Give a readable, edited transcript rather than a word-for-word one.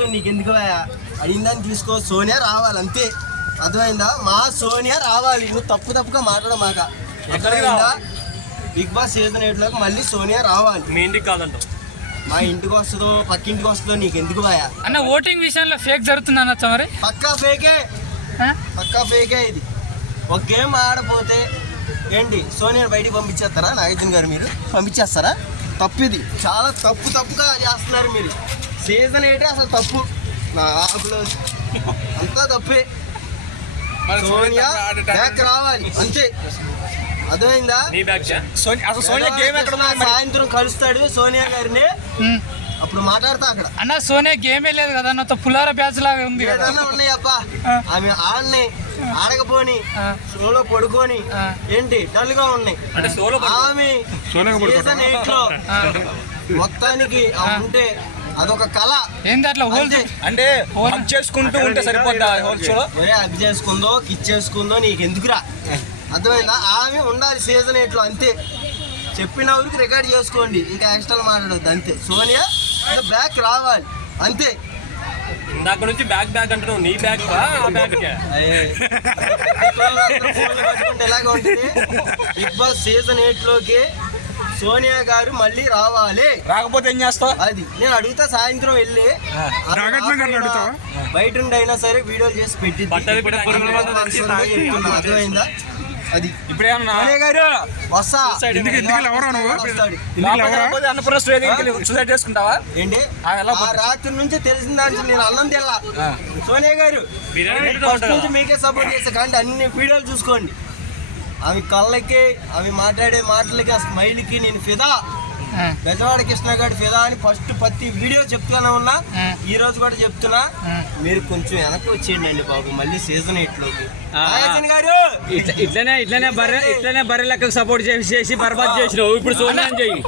చేసుకొని నీకు ఎందుకు అడిగిందని తీసుకో. సోనియా రావాలి అంతే, అర్థమైందా? మా సోనియా రావాలి. నువ్వు తప్పుగా మాట్లాడమాక. ఎక్కడైందా బిగ్ బాస్ సీజన్ 8లోకి మళ్ళీ సోనియా రావాలి. మీ ఇంటికి కాదంట, మా ఇంటికి వస్తుందో పక్కింటికి వస్తుందో నీకు ఎందుకు అన్న. ఓటింగ్ విషయంలో ఫేక్ జరుగుతుంది అనొచ్చా మరి? పక్కా ఫేకే ఇది. ఒక గేమ్ ఆడపోతే ఏంటి సోనియాని బయటికి పంపించేస్తారా? నాగార్జున గారు మీరు పంపించేస్తారా? తప్పు ఇది, చాలా తప్పుగా చేస్తున్నారు మీరు. సీజన్ 8 అసలు తప్పు, నా ఆకులు అంతా తప్పే. సోనియా బ్యాక్ రావాలి అంతే, అర్థమైందా? సాయంత్రం కలుస్తాడు సోనియా గారిని, అప్పుడు మాట్లాడతా అక్కడ. అన్న సోనియా గేమే లేదు కదా అన్న, పుల్లార బ్యాచ్ లాగా ఉంది కదా. ఏదన్నా ఉన్నాయప్పా, ఆమె ఆడని ఆడకపోని షోలో పడుకొని ఏంటి డల్ గా ఉన్నాయి. ఆమె సీజన్ 8లో మొత్తానికి ఉంటే అదొక కళ. ఏంటి అట్లా అంటే చేసుకుంటూ ఉంటే సరిపోద్దా? అవి చేసుకుందో కిచ్చేసుకుందో నీకు ఎందుకురా, అర్థమైందా? ఆమె ఉండాలి సీజన్ 8లో అంతే. చెప్పిన ఊరికి రికార్డ్ చేసుకోండి, ఇంకా ఎక్స్ట్రా మాట్లాడొద్దు అంతే. సోనియా బ్యాక్ రావాలి అంతే. ఇందాక నుంచి బ్యాక్ అంటున్నావు, నీ బ్యాగ్ ఎలాగ ఉంటుంది? బిగ్ బాస్ సీజన్ 8లోకి సోనియా గారు మళ్ళీ రావాలి. రాకపోతే ఏం చేస్తావు? అది నేను అడుగుతా, సాయంత్రం వెళ్ళి బయట ఉండి అయినా సరే వీడియోలు చేసి పెట్టి అర్థమైందా? అది ఇప్పుడు వస్తా. సూసైడ్ చేసుకుంటావా ఏంటి? రాత్రి నుంచి తెలిసిన దాంట్లో నేను అన్నం తెల్లా. సోనియా గారు ఫస్ట్ నుంచి మీకే సపోర్ట్ చేస్తా, కానీ అన్ని వీడియోలు చూసుకోండి. అవి కళ్ళకి, అవి మాట్లాడే మాటలకి, ఆ స్మైల్కి నేను ఫిదా. బెజవాడ కృష్ణ గారి ఫిదా అని ఫస్ట్ ప్రతి వీడియో చెప్తూనే ఉన్నా, ఈ రోజు కూడా చెప్తున్నా. మీరు కొంచెం వెనక్కి వచ్చేయండి బాబు, మళ్ళీ సీజన్ 8లోకి. గారు ఇట్లనే బర్రె లెక్కకు సపోర్ట్ చేసి బర్బాద్ చేసినావు, ఇప్పుడు సోనియా చెయ్యి.